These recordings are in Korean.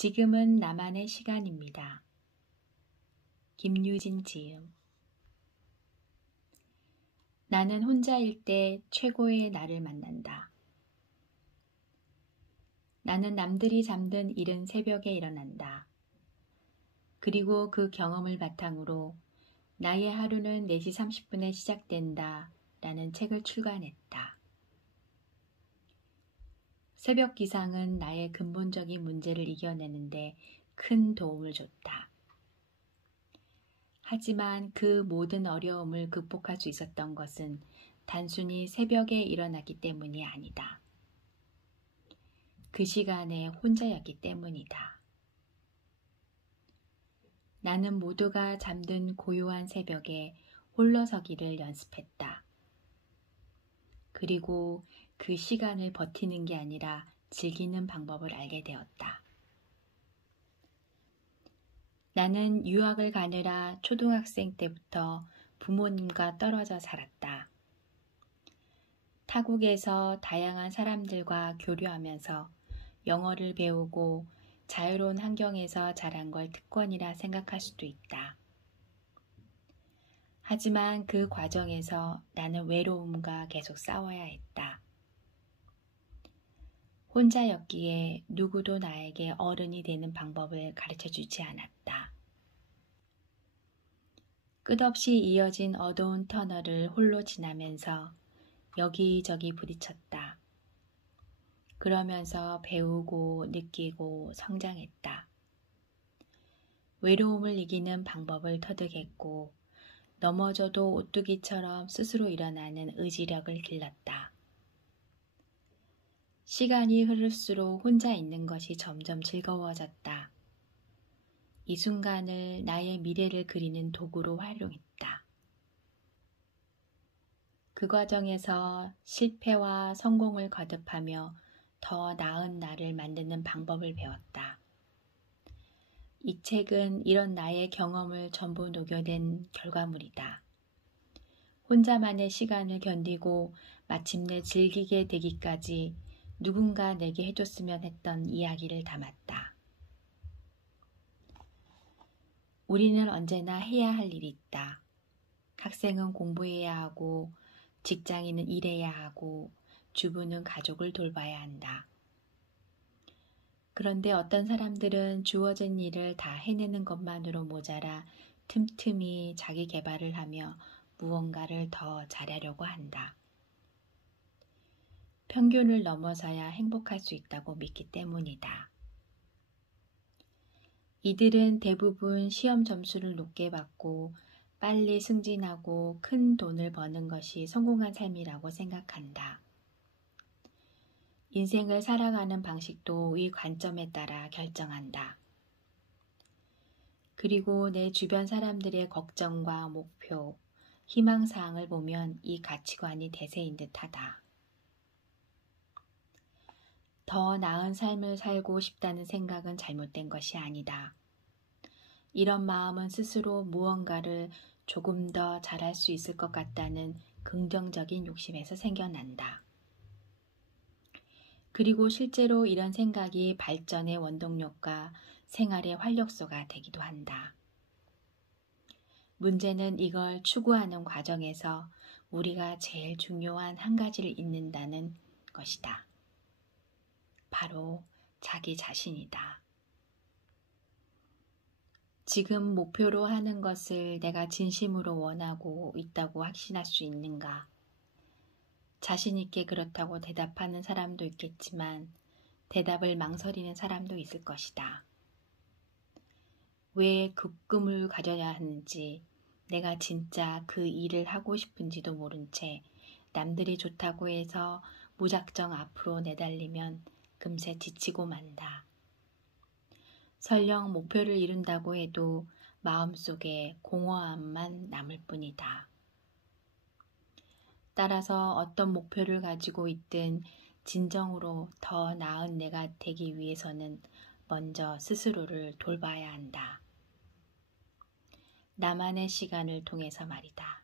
지금은 나만의 시간입니다. 김유진 지음. 나는 혼자일 때 최고의 나를 만난다. 나는 남들이 잠든 이른 새벽에 일어난다. 그리고 그 경험을 바탕으로 나의 하루는 4시 30분에 시작된다 라는 책을 출간했다. 새벽 기상은 나의 근본적인 문제를 이겨내는데 큰 도움을 줬다. 하지만 그 모든 어려움을 극복할 수 있었던 것은 단순히 새벽에 일어났기 때문이 아니다. 그 시간에 혼자였기 때문이다. 나는 모두가 잠든 고요한 새벽에 홀로 서기를 연습했다. 그리고 그 시간을 버티는 게 아니라 즐기는 방법을 알게 되었다. 나는 유학을 가느라 초등학생 때부터 부모님과 떨어져 살았다. 타국에서 다양한 사람들과 교류하면서 영어를 배우고 자유로운 환경에서 자란 걸 특권이라 생각할 수도 있다. 하지만 그 과정에서 나는 외로움과 계속 싸워야 했다. 혼자였기에 누구도 나에게 어른이 되는 방법을 가르쳐주지 않았다. 끝없이 이어진 어두운 터널을 홀로 지나면서 여기저기 부딪혔다. 그러면서 배우고 느끼고 성장했다. 외로움을 이기는 방법을 터득했고 넘어져도 오뚜기처럼 스스로 일어나는 의지력을 길렀다. 시간이 흐를수록 혼자 있는 것이 점점 즐거워졌다. 이 순간을 나의 미래를 그리는 도구로 활용했다. 그 과정에서 실패와 성공을 거듭하며 더 나은 나를 만드는 방법을 배웠다. 이 책은 이런 나의 경험을 전부 녹여낸 결과물이다. 혼자만의 시간을 견디고 마침내 즐기게 되기까지 누군가 내게 해줬으면 했던 이야기를 담았다. 우리는 언제나 해야 할 일이 있다. 학생은 공부해야 하고 직장인은 일해야 하고 주부는 가족을 돌봐야 한다. 그런데 어떤 사람들은 주어진 일을 다 해내는 것만으로 모자라 틈틈이 자기 개발을 하며 무언가를 더 잘하려고 한다. 평균을 넘어서야 행복할 수 있다고 믿기 때문이다. 이들은 대부분 시험 점수를 높게 받고 빨리 승진하고 큰 돈을 버는 것이 성공한 삶이라고 생각한다. 인생을 살아가는 방식도 이 관점에 따라 결정한다. 그리고 내 주변 사람들의 걱정과 목표, 희망사항을 보면 이 가치관이 대세인 듯하다. 더 나은 삶을 살고 싶다는 생각은 잘못된 것이 아니다. 이런 마음은 스스로 무언가를 조금 더 잘할 수 있을 것 같다는 긍정적인 욕심에서 생겨난다. 그리고 실제로 이런 생각이 발전의 원동력과 생활의 활력소가 되기도 한다. 문제는 이걸 추구하는 과정에서 우리가 제일 중요한 한 가지를 잊는다는 것이다. 바로 자기 자신이다. 지금 목표로 하는 것을 내가 진심으로 원하고 있다고 확신할 수 있는가? 자신 있게 그렇다고 대답하는 사람도 있겠지만 대답을 망설이는 사람도 있을 것이다. 왜 그 꿈을 가져야 하는지, 내가 진짜 그 일을 하고 싶은지도 모른 채 남들이 좋다고 해서 무작정 앞으로 내달리면 금세 지치고 만다. 설령 목표를 이룬다고 해도 마음속에 공허함만 남을 뿐이다. 따라서 어떤 목표를 가지고 있든 진정으로 더 나은 내가 되기 위해서는 먼저 스스로를 돌봐야 한다. 나만의 시간을 통해서 말이다.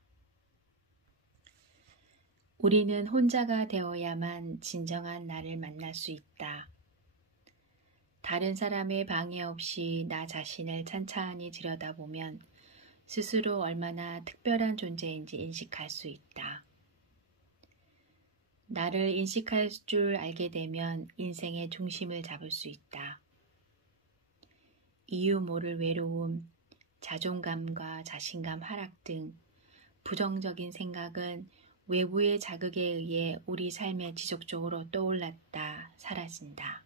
우리는 혼자가 되어야만 진정한 나를 만날 수 있다. 다른 사람의 방해 없이 나 자신을 찬찬히 들여다보면 스스로 얼마나 특별한 존재인지 인식할 수 있다. 나를 인식할 줄 알게 되면 인생의 중심을 잡을 수 있다. 이유 모를 외로움, 자존감과 자신감 하락 등 부정적인 생각은 외부의 자극에 의해 우리 삶에 지속적으로 떠올랐다 사라진다.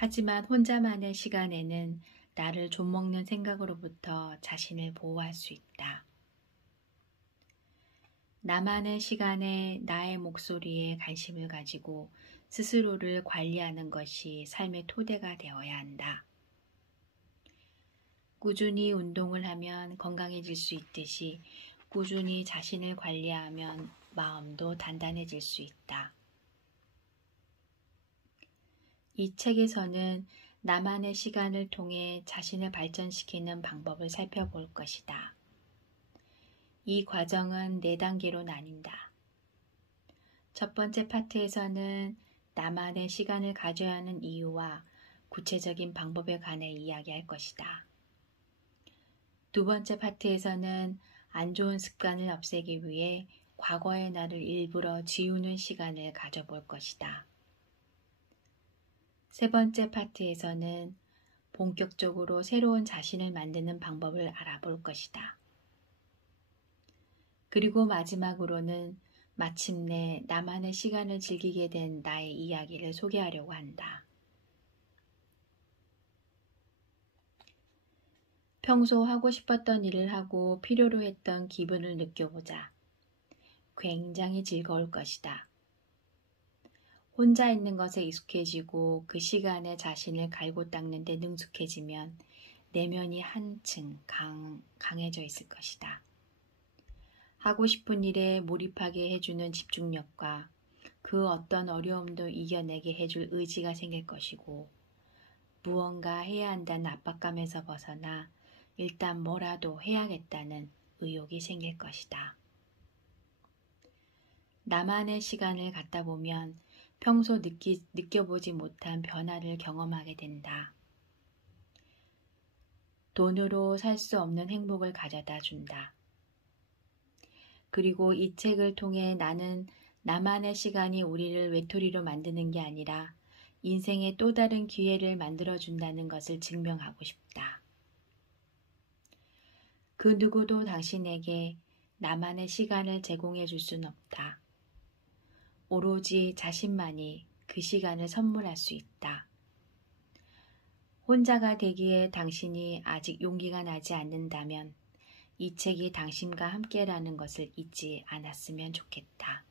하지만 혼자만의 시간에는 나를 좀먹는 생각으로부터 자신을 보호할 수 있다. 나만의 시간에 나의 목소리에 관심을 가지고 스스로를 관리하는 것이 삶의 토대가 되어야 한다. 꾸준히 운동을 하면 건강해질 수 있듯이 꾸준히 자신을 관리하면 마음도 단단해질 수 있다. 이 책에서는 나만의 시간을 통해 자신을 발전시키는 방법을 살펴볼 것이다. 이 과정은 4단계로 나뉜다. 첫 번째 파트에서는 나만의 시간을 가져야 하는 이유와 구체적인 방법에 관해 이야기할 것이다. 두 번째 파트에서는 안 좋은 습관을 없애기 위해 과거의 나를 일부러 지우는 시간을 가져볼 것이다. 세 번째 파트에서는 본격적으로 새로운 자신을 만드는 방법을 알아볼 것이다. 그리고 마지막으로는 마침내 나만의 시간을 즐기게 된 나의 이야기를 소개하려고 한다. 평소 하고 싶었던 일을 하고 필요로 했던 기분을 느껴보자. 굉장히 즐거울 것이다. 혼자 있는 것에 익숙해지고 그 시간에 자신을 갈고 닦는 데 능숙해지면 내면이 한층 강해져 있을 것이다. 하고 싶은 일에 몰입하게 해주는 집중력과 그 어떤 어려움도 이겨내게 해줄 의지가 생길 것이고 무언가 해야 한다는 압박감에서 벗어나 일단 뭐라도 해야겠다는 의욕이 생길 것이다. 나만의 시간을 갖다 보면 평소 느껴보지 못한 변화를 경험하게 된다. 돈으로 살 수 없는 행복을 가져다 준다. 그리고 이 책을 통해 나는 나만의 시간이 우리를 외톨이로 만드는 게 아니라 인생의 또 다른 기회를 만들어준다는 것을 증명하고 싶다. 그 누구도 당신에게 나만의 시간을 제공해 줄 수는 없다. 오로지 자신만이 그 시간을 선물할 수 있다. 혼자가 되기에 당신이 아직 용기가 나지 않는다면 이 책이 당신과 함께라는 것을 잊지 않았으면 좋겠다.